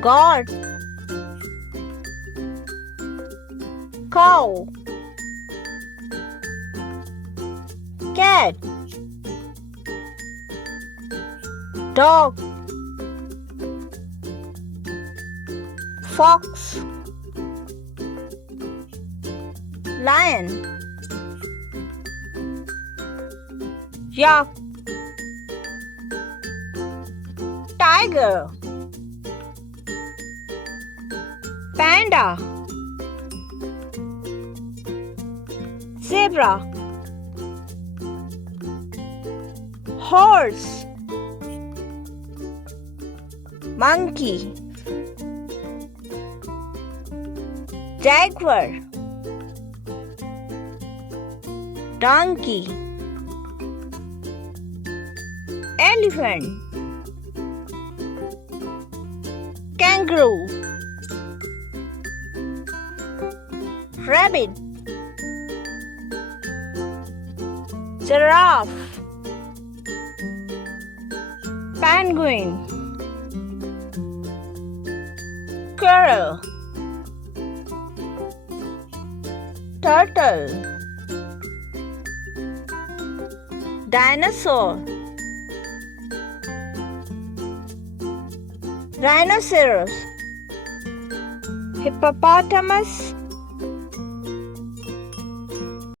goat, cow, cat, dog, fox, lion, yak, tiger, panda, zebra, horse, monkey, jaguar, donkey, elephant, kangaroo, rabbit, giraffe, penguin, squirrel, turtle, dinosaur, rhinoceros, hippopotamus,